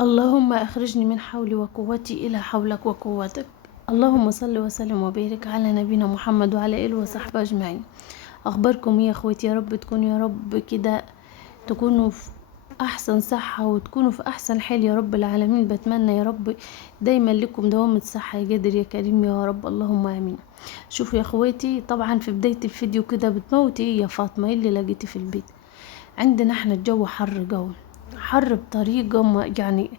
اللهم أخرجني من حولي وقوتي إلى حولك وقوتك. اللهم صل وسلم وبارك على نبينا محمد وعلى آله وصحبه أجمعين. أخباركم إيه يا أخواتي؟ يا رب تكونوا يا رب كده، تكونوا في أحسن صحة وتكونوا في أحسن حال يا رب العالمين. بتمنى يا رب دايما لكم دوام الصحة يا قادر يا كريم يا رب، اللهم آمين. شوفوا يا أخواتي، طبعا في بداية الفيديو كده بتموتي إيه يا فاطمة؟ إيه اللي لقيتي في البيت؟ عندنا احنا الجو حر، جو حر بطريقة يعني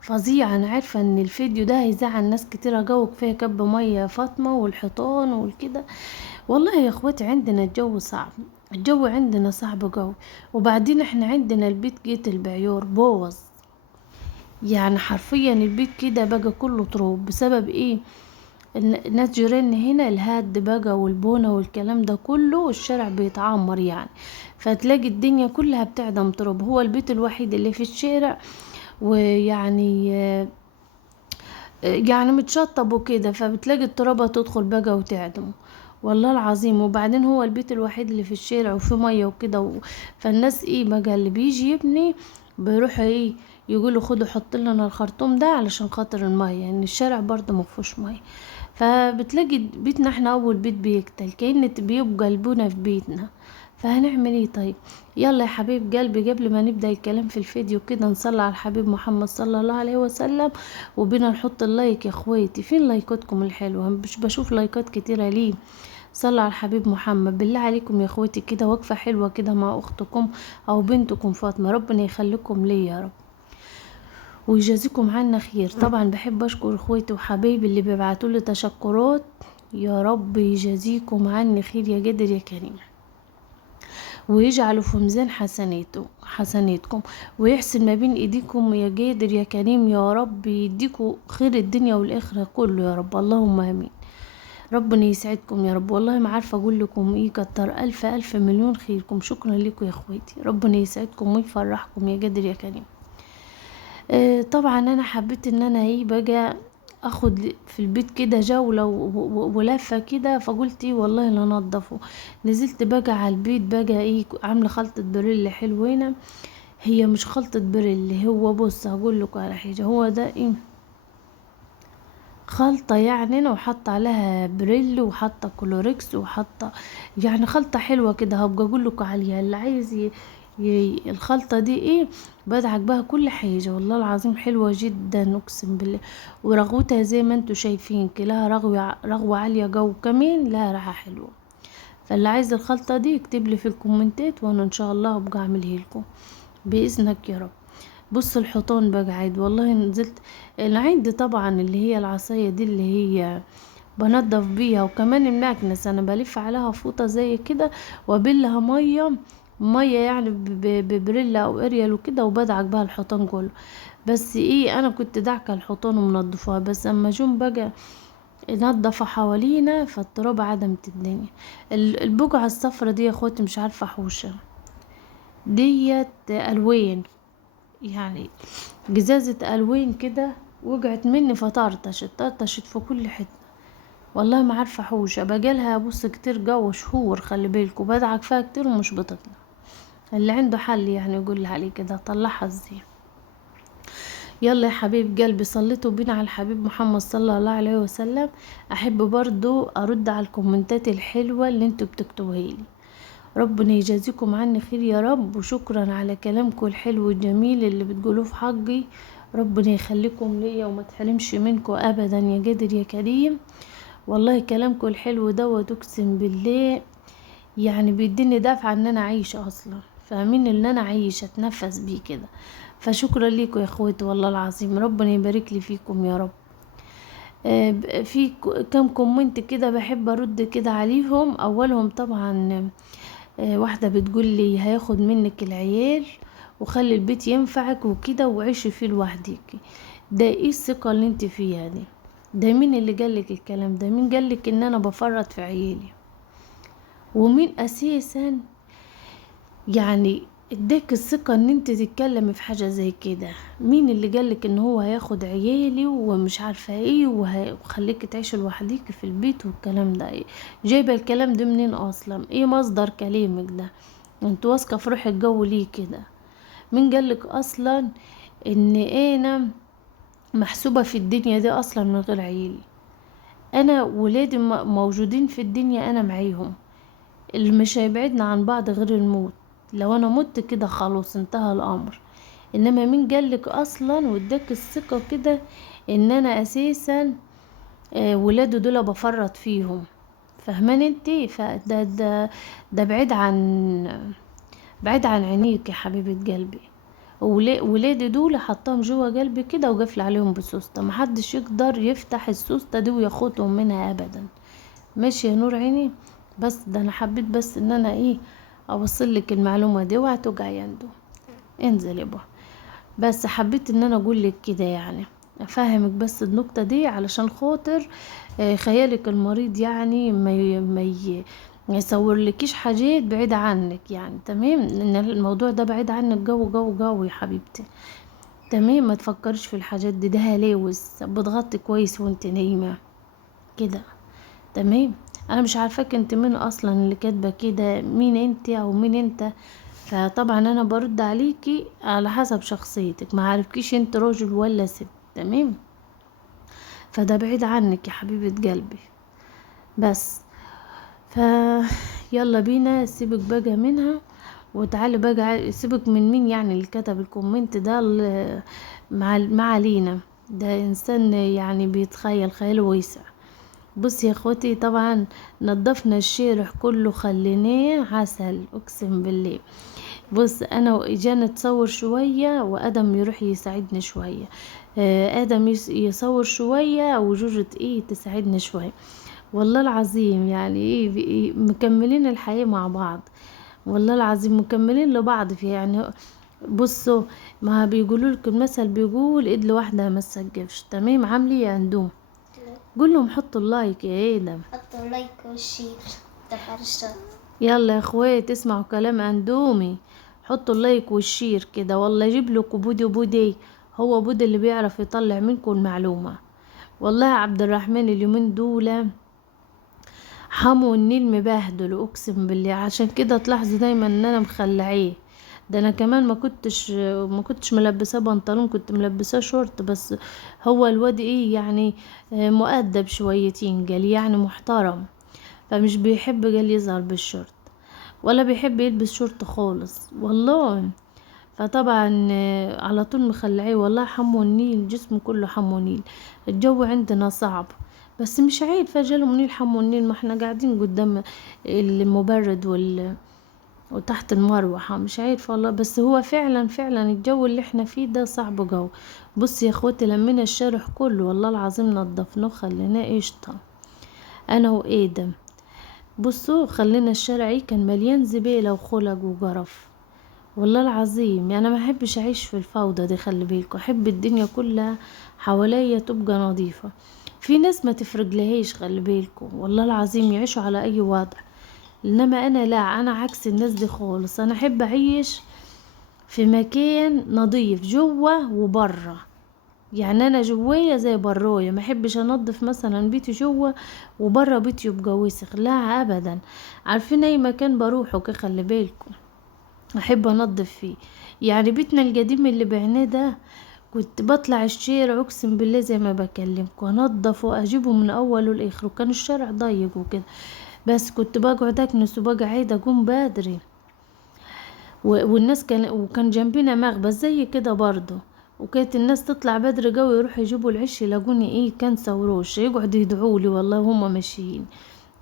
فظيعة. انا عارفة ان الفيديو ده هيزعل ناس كتيرة. جو كفاية كب مية يا فاطمة والحيطان والكده. والله يا اخواتي عندنا الجو صعب، الجو عندنا صعب جو. وبعدين احنا عندنا البيت جيت البعيور بوظ، يعني حرفيا البيت كده بقى كله تراب. بسبب ايه؟ الناس جيران هنا الهاد بقى والبونة والكلام ده كله، والشارع بيتعمر يعني. فتلاقي الدنيا كلها بتعدم تراب، هو البيت الوحيد اللي في الشارع ويعني يعني متشطب وكده، فبتلاقي الترابة تدخل بقى وتعدم. والله العظيم. وبعدين هو البيت الوحيد اللي في الشارع وفيه مية وكده فالناس ايه بقى اللي بيجي يبني بيروح ايه يقولوا خدوا حط لنا الخرطوم ده علشان خاطر المية، يعني الشارع برضه مفهوش مية. فبتلاقي بيتنا احنا اول بيت بيكتل، كأن بيبقى قلبنا في بيتنا. فهنعمل ايه طيب؟ يلا يا حبيب قلبي، قبل ما نبدأ الكلام في الفيديو كده نصلي على الحبيب محمد صلى الله عليه وسلم، وبينا نحط اللايك يا اخواتي. فين لايكاتكم الحلوة؟ مش بشوف لايكات كتيرة ليه؟ صلى على الحبيب محمد بالله عليكم يا اخواتي، كده وقفة حلوة كده مع اختكم او بنتكم فاطمة، ربنا يخليكم لي يا رب ويجازيكم عنا خير. طبعا بحب اشكر اخواتي وحبايبي اللي بيبعتوا لي تشكرات، يا رب يجازيكم عني خير يا قادر يا كريم، ويجعلوا في ميزان حسناتكم، ويحسن ما بين ايديكم يا قادر يا كريم، يا رب يديكوا خير الدنيا والاخره كله يا رب، اللهم امين. ربنا يسعدكم يا رب. والله ما عارفه اقول لكم ايه، كتر الف الف مليون خيركم. شكرا لكم يا اخواتي، ربنا يسعدكم ويفرحكم يا قادر يا كريم. طبعا انا حبيت ان انا ايه بقى اخد في البيت كده جولة ولفة كده، فقلت ايه والله لا انضفه. نزلت بقى على البيت بقى ايه عاملة خلطة بريل حلوينة. هي مش خلطة بريل، هو بص هقول لكم على حاجة، هو ده ايه خلطة يعني انا وحاطة عليها بريل وحاطة كلوريكس وحاطة يعني خلطة حلوة كده، هبقى اقول لكم عليها اللي عايز الخلطة دي ايه. بدعك بها كل حاجة، والله العظيم حلوة جدا اقسم بالله. ورغوتها زي ما انتوا شايفين كلها رغوة عالية جو، كمان لها ريحة حلوة. فاللي عايز الخلطة دي يكتب لي في الكومنتات وانا ان شاء الله هبقى اعملها لكم باذنك يا رب. بص الحيطان بقى عاد، والله نزلت انا عندي طبعا اللي هي العصاية دي اللي هي بنضف بيها، وكمان المكنس انا بلف عليها فوطة زي كده وابلها مية يعني ببريلا او اريال وكده، وبدعك بها الحيطان كله. بس ايه انا كنت دعكة الحيطان ومنضفاها، بس اما جم بقى نضف حوالينا فالتراب عدمت الدنيا. البقعة الصفرة دي يا اخواتي مش عارفة احوشها، ديت الوان يعني جزازة الوان كده، وقعت مني طرطشت في كل حتة. والله ما عارفة احوش، بقالها بص كتير جو شهور، خلي بالكوا بدعك فيها كتير ومش بتطلع. اللي عنده حل يعني يقول لي عليه كده طلعها ازاي. يلا يا حبيب قلبي، صليتوا بينا على الحبيب محمد صلى الله عليه وسلم. احب برضو ارد على الكومنتات الحلوة اللي انتوا بتكتبوها لي، ربنا يجازيكم عني خير يا رب، وشكرا على كلامكم الحلو والجميل اللي بتقولوه في حقي. ربنا يخليكم ليا وما تحرمش منكم ابدا يا قادر يا كريم. والله كلامكم الحلو دوت اقسم بالله يعني بيديني دافع ان انا عايشة اصلا، فاهمين ان انا عايشة اتنفس بيه كده. فشكرا ليكم يا اخواتي والله العظيم، ربنا يبارك لي فيكم يا رب. في كم كومنت كده بحب ارد كده عليهم. اولهم طبعا واحدة بتقول لي هياخد منك العيال وخلي البيت ينفعك وكده وعيشي فيه لوحدك. ده ايه الثقة اللي انت فيها دي؟ ده مين اللي قالك الكلام ده؟ مين قالك ان انا بفرط في عيالي؟ ومين اساسا يعني اداك الثقة ان انت تتكلمي في حاجة زي كده؟ مين اللي قالك ان هو هياخد عيالي ومش عارفة ايه وخليك تعيش لوحديك في البيت والكلام ده؟ ايه جايبه الكلام ده منين اصلا؟ ايه مصدر كلامك ده؟ انت واثقة في روح الجو ليه كده؟ مين قالك اصلا ان انا محسوبة في الدنيا دي اصلا من غير عيلي. انا ولادي موجودين في الدنيا، انا معيهم. اللي مش هيبعدنا عن بعض غير الموت. لو انا مت كده خلاص انتهى الامر. انما مين قالك اصلا واداك الثقة كده ان انا اساسا ولاده دول بفرط فيهم؟ فاهمان انتي؟ ده بعيد عن عينيك يا حبيبة قلبي. ولادي دول حطاهم جوا قلبي كده وقفل عليهم بسوسته، محدش يقدر يفتح السوسته دي وياخدهم منها ابدا. ماشي يا نور عيني. بس ده انا حبيت بس ان انا اوصلك المعلومه دي، اوعي توجعي عنده. انزل يابا. بس حبيت ان انا اقولك كده يعني، افهمك بس النقطه دي علشان خاطر خيالك المريض يعني ما يصورلكيش حاجات بعيدة عنك يعني. تمام، ان الموضوع ده بعيد عنك جو جو جو يا حبيبتي. تمام، ما تفكرش في الحاجات دي، ده هلاوس بتغطي كويس وانت نايمة كده. تمام. انا مش عارفاك انت مين اصلا اللي كاتبه كده، مين انت او مين انت. فطبعا انا برد عليكي على حسب شخصيتك، ما عارفكيش انت راجل ولا ست. تمام. فده بعيد عنك يا حبيبة قلبي. بس ف يلا بينا، سيبك بقى منها وتعالي بقى. سيبك من مين يعني اللي كتب الكومنت ده ما علينا. ده انسان يعني بيتخيل خياله واسع. بص يا اخوتي، طبعا نضفنا الشارع كله خليناه عسل اقسم بالله. بص انا واجانا نتصور شوية وادم يروح يساعدني شوية. ادم يصور شوية وجوجة تساعدني شوية. والله العظيم يعني مكملين الحياة مع بعض. والله العظيم مكملين لبعض في يعني. بصوا، ما بيقولوا لك المثل بيقول ايد لوحدها ما تسقفش. تمام، عاملي يا اندوم؟ قول لهم حطوا اللايك يا ادم. حطوا لايك والشير تفرشت. يلا يا اخوات اسمعوا كلام اندومي. حطوا اللايك والشير كده. والله جيب لكم بودي. هو بودي اللي بيعرف يطلع منكم المعلومة. والله يا عبد الرحمن اليومين دول حمو النيل مبهدل اقسم بالله، عشان كده تلاحظوا دايما ان انا مخلعيه. ده انا كمان ما كنتش ملبساه بنطلون، كنت ملبساه شورت بس. هو الواد يعني مؤدب شويتين، قال يعني محترم. فمش بيحب قال يظهر بالشورت، ولا بيحب يلبس شورت خالص والله. فطبعا على طول مخلعيه. والله حمو النيل جسمه كله حمو النيل. الجو عندنا صعب، بس مش عيب فجاله منيل حمو النيل، ما احنا قاعدين قدام المبرد وتحت المروحة، مش عيب والله. بس هو فعلا الجو اللي احنا فيه ده صعب جو. بص يا اخواتي، لمينا الشارع كله والله العظيم نضفناه خليناه قشطة انا وادم. بصوا خلينا الشارع كان مليان زبالة وخلق وجرف. والله العظيم يعني انا ما احبش اعيش في الفوضى دي، خلي بالكم. احب الدنيا كلها حواليا تبقى نظيفة. في ناس ما تفرق لهاش خلي بالكم، والله العظيم يعيشوا على اي وضع. انما انا لا، انا عكس الناس دي خالص. انا احب اعيش في مكان نظيف جوه وبره. يعني انا جوايا زي برايا، ما احبش انضف مثلا بيتي جوه وبره بيتي يبقى وسخ، لا ابدا. عارفين اي مكان بروحه كده خلي بالكم احب انضف فيه. يعني بيتنا القديم اللي بعناه ده كنت بطلع الشارع اقسم بالله زي ما بكلمكم انضف واجيبه من اوله لاخره. كان الشارع ضيق وكده، بس كنت بقعد اكنس وبقعد اقوم بدري. والناس وكان جنبنا مخبز زي كده برضه. وكانت الناس تطلع بدري قوي يروحوا يجيبوا العش يلاقوني كنسة وروش، يقعدوا يدعوا لي والله هما ماشيين،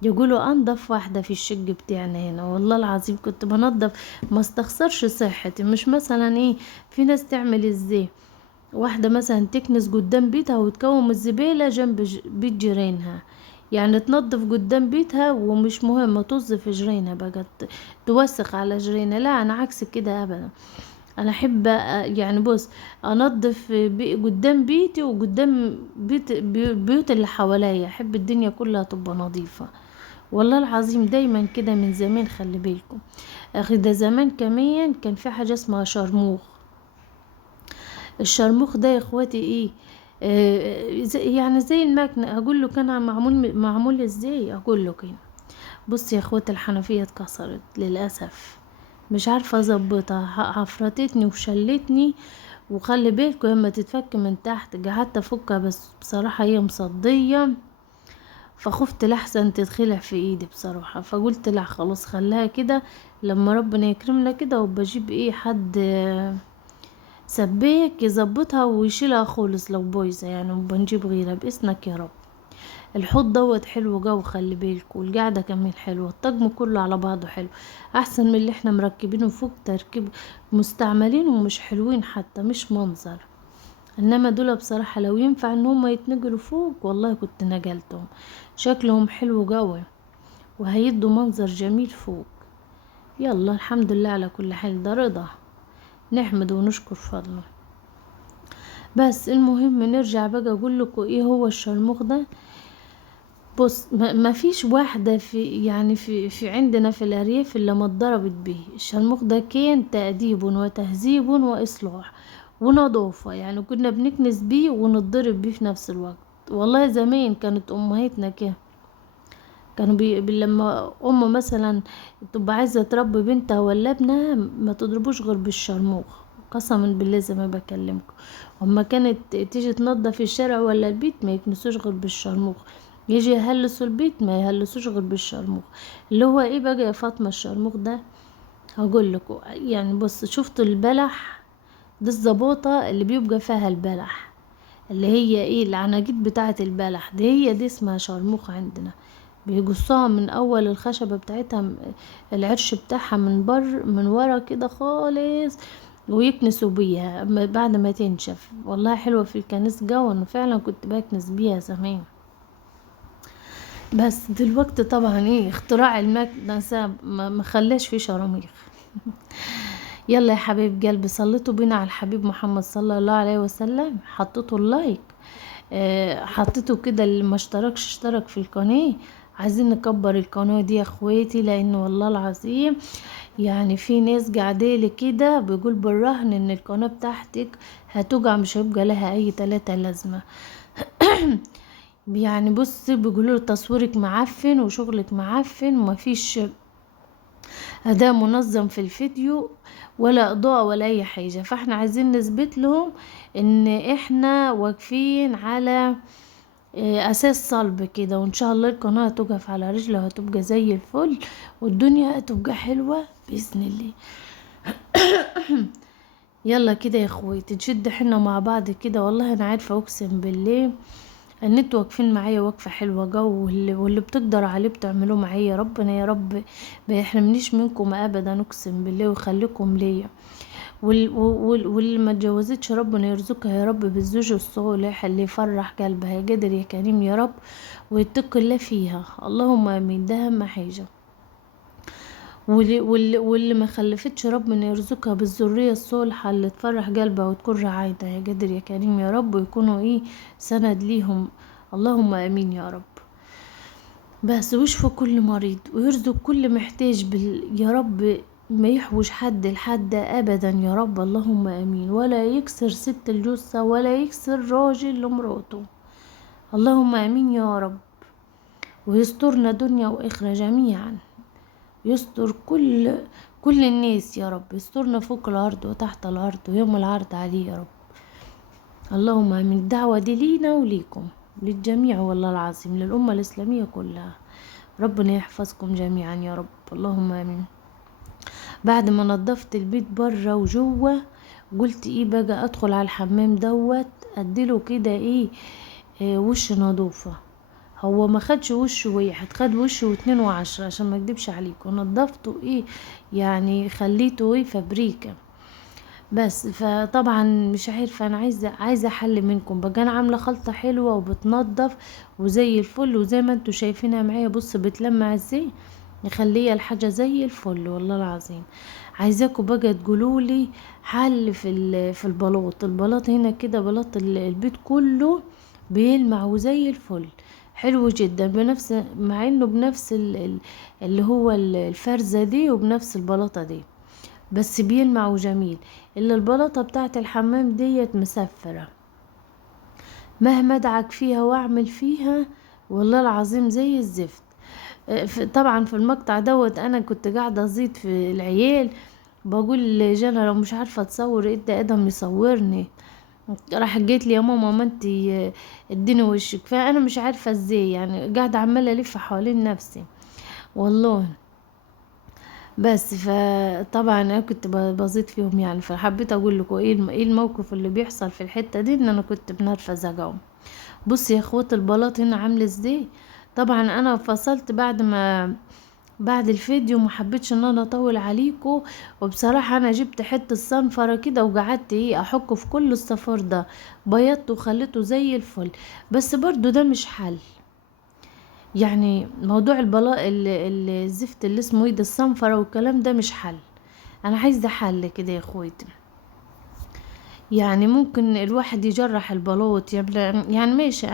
يقولوا انضف واحدة في الشق بتاعنا هنا. والله العظيم كنت بنضف، ما استخسرش صحتي. مش مثلا في ناس تعمل ازاي، واحدة مثلا تكنس قدام بيتها وتكوم الزبالة جنب بيت جيرانها. يعني تنظف قدام بيتها ومش مهم طز في جيرانها بقى توسخ على جيرانها. لا انا عكس كده ابدا. انا احب يعني بص انظف قدام بيتي وقدام بيوت اللي حواليا. احب الدنيا كلها تبقى نظيفة. والله العظيم دايما كده من زمان خلي بالكم. اخي ده زمان كمان كان في حاجة اسمها شرموخ. الشرموخ ده يا اخواتي يعني زي المكنة. اقول له كان معمول ازاي، اقول له كده. بص يا اخواتي، الحنفية اتكسرت للأسف، مش عارفة اظبطها، عفرتتني وشلتني وخلي بالكوا لما تتفك من تحت، قعدت افكها بس بصراحة هي مصدية، فخفت لحسن تتخلع في ايدي بصراحة، فقلت لا خلاص خليها كده، لما ربنا يكرمنا كده وبجيب حد سباك يظبطها ويشيلها خالص لو بايظة يعني، وبنجيب غيرها باسمك يا رب. الحوض دوت حلو جو، خلي بالكوا والقعدة كمان حلوة، الطقم كله على بعضه حلو، احسن من اللي احنا مركبينه فوق تركيب مستعملين ومش حلوين حتى مش منظر. انما دول بصراحة لو ينفع ان هم يتنقلوا فوق والله كنت نقلتهم، شكلهم حلو قوي وهيدوا منظر جميل فوق. يلا الحمد لله على كل حال، ده رضا نحمد ونشكر فضله. بس المهم نرجع بقى اقول لكم ايه هو الشرموخ ده. بص ما فيش واحدة في يعني في عندنا في الأرياف إلا ما اتضربت به الشرموخ ده، كان تأديب وتهذيب وإصلاح ونظافة، يعني كنا بنكنس بيه ونتضرب بيه في نفس الوقت. والله زمان كانت أمهاتنا كده، كانوا لما أم مثلا تبقى عايزة تربي بنتها ولا ابنها ما تضربوش غير بالشرموخ، قسما بالله زي ما بكلمكم. وما كانت تيجي تنظف الشارع ولا البيت ما يكنسوش غير بالشرموخ، يجي يهلسوا البيت ما يهلسوش غير بالشرموخ. اللي هو ايه بقى يا فاطمة الشرموخ ده؟ هقول لكم يعني. بص شفتوا البلح دي الزبوطة اللي بيبقى فيها البلح، اللي هي العناجيد بتاعة البلح دي، هي دي اسمها شرموخ عندنا. بيقصوها من اول الخشبة بتاعتها، العرش بتاعها من من ورا كده خالص، ويكنسوا بيها بعد ما تنشف. والله حلوة في الكنس جو، فعلا كنت بكنس بيها زمان. بس دلوقتي طبعا اختراع المكنسة ما خلاش فيه شراميخ. يلا يا حبيب قلبي، صليتوا بينا على الحبيب محمد صلى الله عليه وسلم، حطيتوا اللايك، حطيته كده، اللي ما اشتركش اشترك في القناة. عايزين نكبر القناة دي يا اخواتي، لان والله العظيم يعني في ناس قاعدالي كده بيقول بالرهن ان القناة بتاعتك هتوجع، مش هيبقى لها اي تلاتة لازمة. يعني بص بيقولوا تصويرك معفن وشغلك معفن ومفيش اداء منظم في الفيديو ولا اضاءة ولا اي حاجة، فاحنا عايزين نثبت لهم ان احنا واقفين على اساس صلب كده، وان شاء الله القناة هتقف على رجلها وهتبقى زي الفل، والدنيا هتبقى حلوة باذن الله. يلا كده يا اخواتي نشد حنا مع بعض كده، والله انا عارفة اقسم بالله ان انتوا واقفين معايا وقفة حلوة جو، واللي بتقدر عليه بتعملوه معايا. ربنا يا رب ما يحرمنيش منكم ابدا اقسم بالله، ويخليكم ليا. واللي ما اتجوزتش ربنا يرزقها يا رب بالزوج الصالح اللي يفرح قلبها، يا قادر يا كريم يا رب، ويتقي الله فيها، اللهم امين، ده اهم حاجه. واللي ما خلفتش ربنا يرزقها بالذريه الصالحه اللي تفرح قلبها وتكون رعايتها، يا قادر يا كريم يا رب، ويكونوا سند ليهم، اللهم امين يا رب. بس ويشفى كل مريض ويرزق كل محتاج يا رب، ما يحوش حد لحد ابدا يا رب، اللهم امين. ولا يكسر ست الجثة ولا يكسر راجل لمراته، اللهم امين يا رب. ويسترنا دنيا واخرة جميعا، يستر كل الناس يا رب، يسترنا فوق الارض وتحت الارض ويوم العرض عليه يا رب، اللهم امين. الدعوة دي لينا وليكم للجميع والله العظيم، للأمة الإسلامية كلها، ربنا يحفظكم جميعا يا رب، اللهم امين. بعد ما نظفت البيت بره وجوه، قلت بقى ادخل على الحمام دوت اديله كده وش نظافة. هو ما خدش وش واحد، خد وش واتنين وعشرة عشان ما اكدبش عليكم، نظفته يعني خليته فابريكا. بس فطبعا مش عارفه، انا عايزه حل منكم بقى. انا عامله خلطه حلوه وبتنضف وزي الفل، وزي ما انتوا شايفينها معايا، بص بتلمع ازاي، نخليها الحاجه زي الفل والله العظيم. عايزاكم بقى تقولولي حل في البلاط هنا كده، بلاط البيت كله بيلمع وزي الفل، حلو جدا، بنفس مع انه بنفس اللي هو الفرزه دي وبنفس البلاطه دي، بس بيلمع وجميل. الا البلاطة بتاعت الحمام ديت مسفرة، مهما ادعك فيها واعمل فيها والله العظيم زي الزفت. طبعا في المقطع دوت انا كنت قاعدة ازيد في العيال، بقول لجانا لو مش عارفة اتصور ادي ادم يصورني. راح جيت لي يا ماما ما انتي اديني وشك، فانا مش عارفة ازاي يعني، قاعدة عمالة الف حوالين نفسي والله. بس فطبعا انا كنت بزيط فيهم يعني، فحبيت اقول لكم ايه الموقف اللي بيحصل في الحتة دي، ان انا كنت بنرفزة جوه. بصي يا اخوات البلاط هنا عامل ازاي. طبعا انا فصلت بعد الفيديو، ما حبيتش ان انا اطول عليكم. وبصراحة انا جبت حتة صنفرة كده وقعدت احكه في كل الصفار ده، بيضته وخليته زي الفل. بس برضو ده مش حل يعني، موضوع البلاء الزفت اللي اسمه ايه ده الصنفرة والكلام ده مش حل. انا عايزة حل كده يا اخواتي. يعني ممكن الواحد يجرح البلاط يعني ماشي.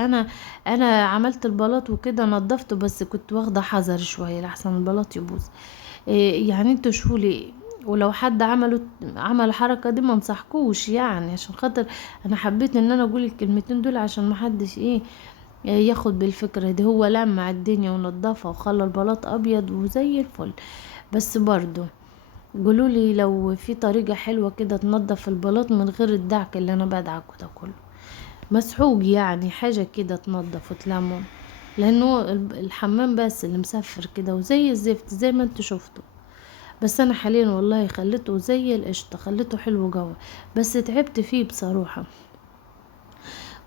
انا عملت البلاط وكده نضفته، بس كنت واخده حذر شويه لحسن البلاط يبوظ. إيه يعني انتوا شو لي، ولو حد عمل الحركه دي ما انصحكوش يعني، عشان خاطر انا حبيت ان انا اقول الكلمتين دول عشان ما حدش ياخد بالفكره دي. هو لمع الدنيا ونضفها وخلى البلاط ابيض وزي الفل. بس برضو قولولي لو في طريقة حلوة كده تنضف البلاط من غير الدعك اللي انا بدعكه ده كله، مسحوق يعني، حاجة كده تنضف وتلمه. لانه الحمام بس اللي مسفر كده وزي الزفت زي ما انتوا شفتوا. بس انا حاليا والله خليته زي القشطة، خليته حلو جوه، بس تعبت فيه بصراحة.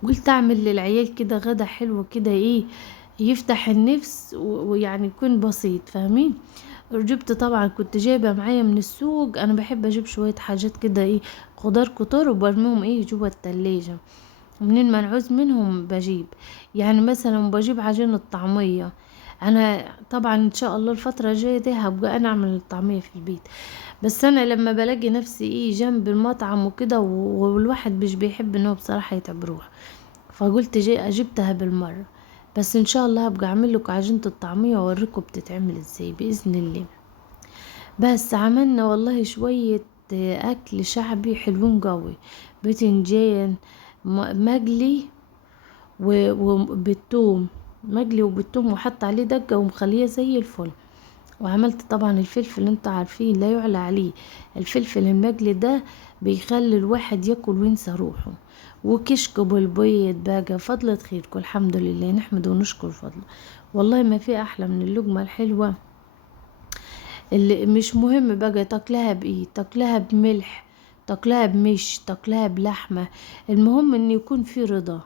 قلت اعمل للعيال كده غدا حلو كده يفتح النفس ويعني يكون بسيط، فاهمين. جبت طبعا كنت جايبه معايا من السوق، انا بحب اجيب شويه حاجات كده خضار كتار وبرميهم جوه التلاجة. منين ما نعوز منهم بجيب. يعني مثلا بجيب عجين الطعميه. انا طبعا ان شاء الله الفتره الجايه دي هبقى انا اعمل الطعميه في البيت. بس انا لما بلاقي نفسي جنب المطعم وكده والواحد مش بيحب ان هو بصراحه يتعب روح، فقلت جبتها بالمره. بس ان شاء الله هبقى اعمل لكم عجينه الطعميه واوريكم بتتعمل ازاي باذن الله. بس عملنا والله شوية أكل شعبي حلوين قوي. بتنجان مقلي وبالثوم، مقلي وبالثوم وحط عليه دقة ومخليه زي الفل. وعملت طبعا الفلفل، انت عارفين لا يعلى عليه. الفلفل المقلي ده بيخلي الواحد ياكل وينسى روحه. وكشك بالبيض بقى فضلة خيركم، الحمد لله نحمد ونشكر فضله. والله ما في احلى من اللقمة الحلوة، اللي مش مهم بقى تاكلها بايه، تاكلها بملح، تاكلها بمش، تاكلها بلحمة، المهم ان يكون في رضا.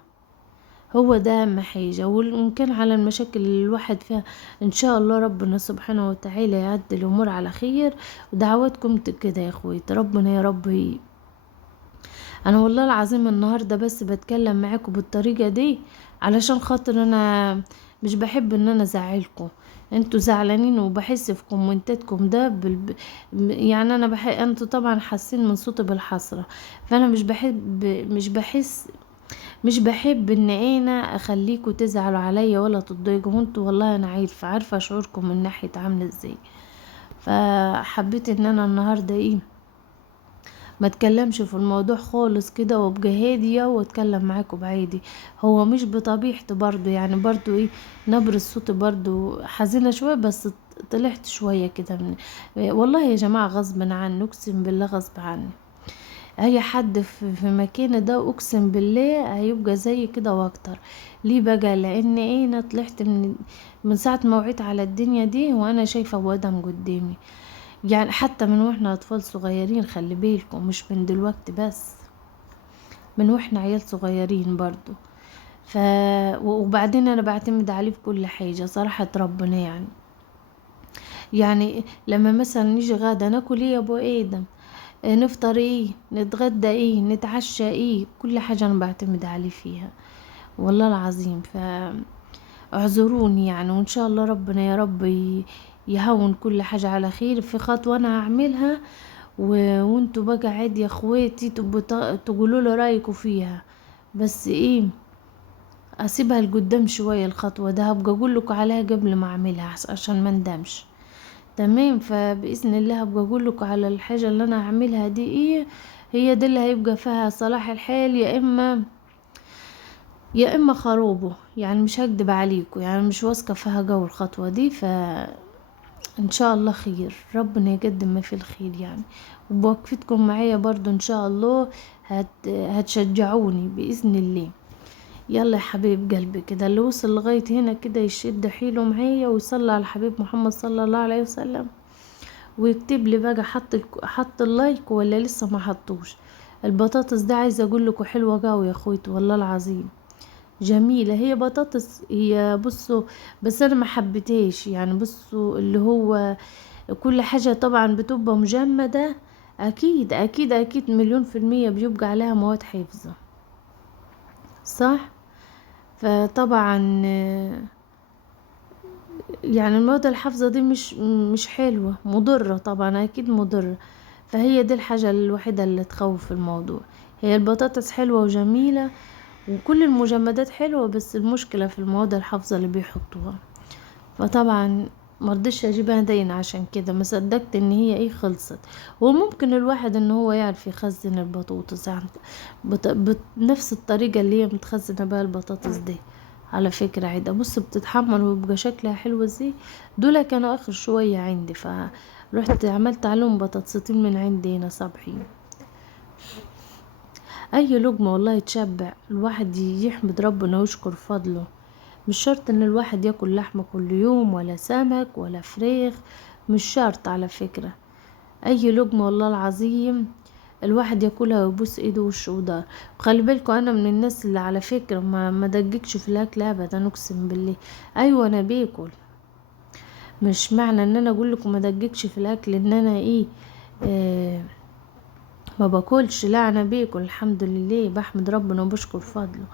هو ده اهم حاجة. وان كان على المشاكل اللي الواحد فيها، ان شاء الله ربنا سبحانه وتعالى يعدي الامور على خير. ودعواتكم كده يا اخويت، ربنا يا رب انا والله العظيم النهاردة بس بتكلم معاكم بالطريقة دي علشان خاطر انا مش بحب ان انا ازعلكم. انتوا زعلانين وبحس في كومنتاتكم ده يعني انا انتوا طبعا حاسين من صوتي بالحسرة. فانا مش بحب ان انا اخليكم تزعلوا عليا ولا تضايقوا. انتوا والله انا عارفة شعوركم من ناحية عاملة ازاي. فحبيت ان انا النهاردة ما اتكلمش في الموضوع خالص كده، وابقى هادية واتكلم معاكم بعيدي. هو مش بطبيعتي برضو يعني، برضو نبرة صوتي برضو حزينة شوية، بس طلعت شوية كده والله يا جماعة غصب عني، اقسم بالله غصب عني. اي حد في مكاني ده اقسم بالله هيبقى زي كده واكتر. ليه بقى؟ لان انا طلعت من ساعة ما وعيت على الدنيا دي وانا شايفة وادم قدامي. يعني حتى من واحنا اطفال صغيرين، خلي بالكم مش من دلوقتي بس، من واحنا عيال صغيرين برضو. ف وبعدين انا بعتمد عليه في كل حاجة صراحة ربنا يعني لما مثلا نيجي غدا ناكل يا ابو ادم، نفطر نتغدى نتعشى كل حاجة انا بعتمد عليه فيها والله العظيم. اعذروني يعني، وان شاء الله ربنا يا رب يهون كل حاجة على خير. في خطوة انا هعملها وانتوا بقى عادي يا اخواتي تقولوا له رايكم فيها. بس اسيبها لقدام شويه الخطوه ده، هبقى اقول لكم عليها قبل ما اعملها عشان ما ندمش. تمام. فباذن الله هبقى اقول لكم على الحاجه اللي انا هعملها دي هي دي اللي هيبقى فيها صلاح الحال، يا اما خروبه يعني. مش هكدب عليكم يعني، مش واثقه فيها جو الخطوه دي. ان شاء الله خير، ربنا يقدم ما في الخير يعني. وبوقفتكم معايا برضو ان شاء الله هتشجعوني بإذن الله. يلا يا حبيب قلبي كده، اللي وصل لغاية هنا كده يشد حيله معايا ويصلي على الحبيب محمد صلى الله عليه وسلم، ويكتب لي بقى حط اللايك ولا لسه ما حطوش. البطاطس ده عايزه اقول لكم حلوه قوي يا اخويتي والله العظيم، جميله. هي بطاطس، هي بصوا، بس انا ما حبيتهاش يعني. بصوا اللي هو كل حاجه طبعا بتبقى مجمده، اكيد اكيد اكيد مليون في المية بيبقى عليها مواد حافظه، صح؟ فطبعا يعني المواد الحافظة دي مش حلوة، مضرة طبعا، اكيد مضرة. فهي دي الحاجة الوحيدة اللي تخوف في الموضوع. هي البطاطس حلوة وجميلة وكل المجمدات حلوة، بس المشكلة في المواد الحافظة اللي بيحطوها. فطبعا مرضيش اجيبها داين، عشان كده ما صدقت ان هي خلصت. وممكن الواحد ان هو يعرف يخزن البطاطس يعني بنفس الطريقة اللي هي متخزنة بها البطاطس دي. على فكرة عيدة، بص بتتحمر ويبقى شكلها حلو ازاي. دول كانوا اخر شوية عندي، فرحت عملت عليهم بطاطستين من عندي هنا صبحين. اي لقمة والله تشبع الواحد، يحمد ربنا ويشكر فضله. مش شرط ان الواحد ياكل لحمة كل يوم ولا سمك ولا فراخ، مش شرط على فكرة. اي لقمة والله العظيم الواحد ياكلها ويبوس ايده وشه وضهر. وخلي بالكوا انا من الناس اللي على فكرة ما دققش في الاكل ابدا، اقسم بالله. ايوه انا باكل، مش معنى ان انا اقول لكم ما دققش في الاكل ان انا آه ما باكلش، لا انا باكل الحمد لله، بحمد ربنا وبشكر فضله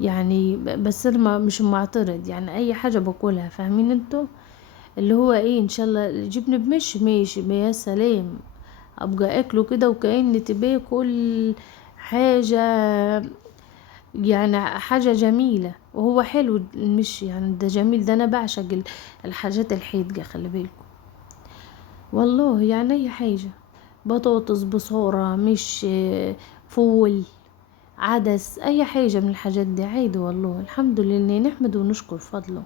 يعني. بس انا مش معترض يعني، اي حاجة باكلها، فاهمين انتوا؟ اللي هو ان شاء الله جبن بمشي ماشي يا سلام، ابقى اكله كده وكأني باكل حاجة يعني، حاجة جميلة. وهو حلو المشي يعني، ده جميل، ده انا بعشق الحاجات الحادقة، خلي بالكم والله يعني. اي حاجة، بطاطس، بصورة، مش فول، عدس، اي حاجة من الحاجات دي عادي والله. الحمد لله، نحمد ونشكر فضله.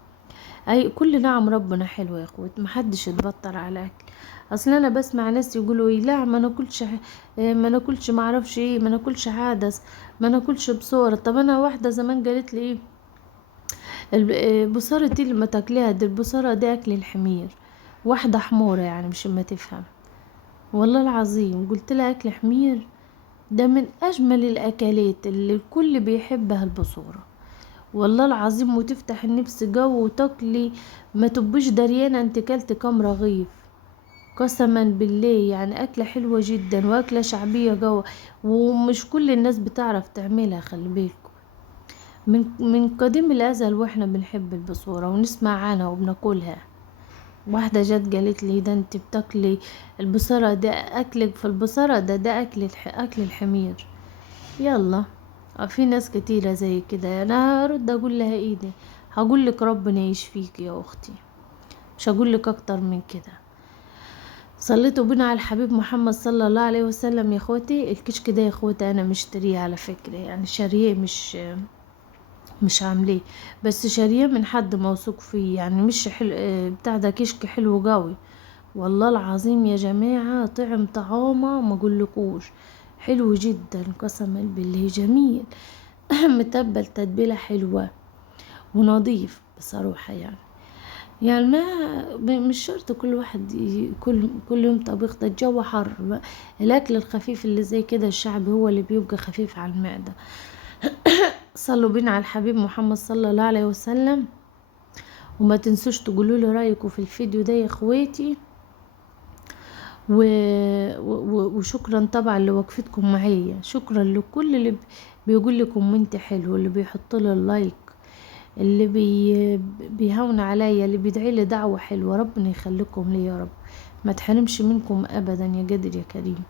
اي كل نعم ربنا حلو يا اخوات، محدش يتبطر على اكل. اصل انا بسمع ناس يقولوا لا ما ناكلش ما ناكلش ما اعرفش ما ناكلش عدس، ما ناكلش بصورة. طب انا واحدة زمان قالت لي البصارة دي اللي ما تاكليها، دي البصارة دي اكل الحمير. واحدة حمورة يعني، مش ما تفهم والله العظيم. قلت لها اكل حمير ده من اجمل الاكلات اللي الكل بيحبها البصورة والله العظيم، وتفتح النفس جو وتاكلي ما تبقيش دريانه انت كلت كام رغيف. قسما بالله يعني اكله حلوه جدا واكله شعبيه جو، ومش كل الناس بتعرف تعملها، خلي بالكم. من قديم الازل واحنا بنحب البصوره ونسمع عنها وبناكلها. واحده جت قالت لي ده انت بتاكلي البصره، ده اكلك في البصره، ده اكل الحمير. يلا، في ناس كتيرة زي كده. انا هرد اقول لها ده، هقول لك ربنا يشفيك يا اختي، مش هقول لك اكتر من كده. صليتوا بنا على الحبيب محمد صلى الله عليه وسلم يا اخوتي. الكشك ده يا اخوتي انا مشتريه على فكرة يعني، شاريه مش عامليه، بس شاريه من حد موثوق فيه يعني، مش حلو بتاع ده، كشك حلو قوي والله العظيم يا جماعة. طعامة ما اقولكوش، حلو جدا قسما بالله، جميل. متبل تتبيلة حلوة ونظيف بصراحة يعني. يعني مش شرط كل واحد كل يوم طبيخ، ده الجو حر. الاكل الخفيف اللي زي كده الشعبي هو اللي بيبقى خفيف على المعدة. صلوا بينا على الحبيب محمد صلى الله عليه وسلم. وما تنسوش تقولوا لي رايكم في الفيديو ده يا اخواتي. وشكرا طبعا لوقفتكم معايا، شكرا لكل اللي بيقول لي كومنت حلو، اللي بيحط لي اللايك، اللي بيهون عليا، اللي بيدعي لي دعوة حلوة. ربنا يخليكم لي يا رب، ما تحرمش منكم ابدا يا قادر يا كريم.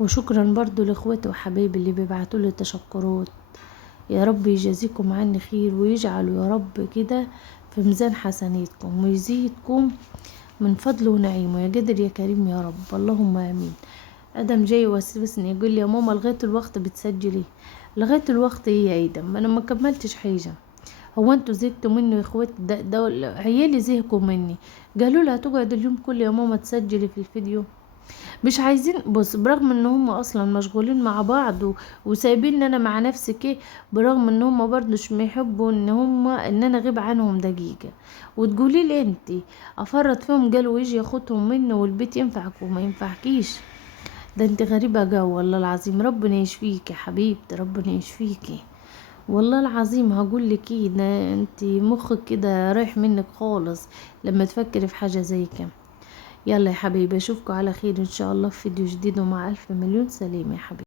وشكرا برضو لاخواتي وحبايبي اللي بيبعتوا لي تشكرات. يا رب يجازيكم عني خير، ويجعلوا يا رب كده في ميزان حسناتكم، ويزيدكم من فضله ونعيمه يا قادر يا كريم يا رب، اللهم امين. ادم جاي يوسوسني يقول لي يا ماما لغايه الوقت بتسجلي؟ لغايه الوقت ايه يا ادم؟ انا ما كملتش حاجه. هو انتوا زهقتوا مني يا اخواتي؟ ده عيالي زهقوا مني، قالوا لي هتقعد اليوم كله يا ماما تسجلي في الفيديو. مش عايزين. بص، برغم ان هم اصلا مشغولين مع بعض وسايبين انا مع نفسي كده، برغم ان هم برضه مش بيحبوا ان انا اغيب عنهم دقيقة، وتقولي لي انتي افرط فيهم قالوا يجي ياخدهم منه والبيت ينفعك وما ينفعكيش. ده انت غريبة جو والله العظيم. ربنا يشفيك يا حبيبتي، ربنا يشفيكي. والله العظيم هقول لك ايه، ده انت مخك كده رايح منك خالص لما تفكري في حاجة زي كده. يلا يا حبيبي، اشوفكم على خير ان شاء الله في فيديو جديد، ومع الف مليون سلامة يا حبيبي.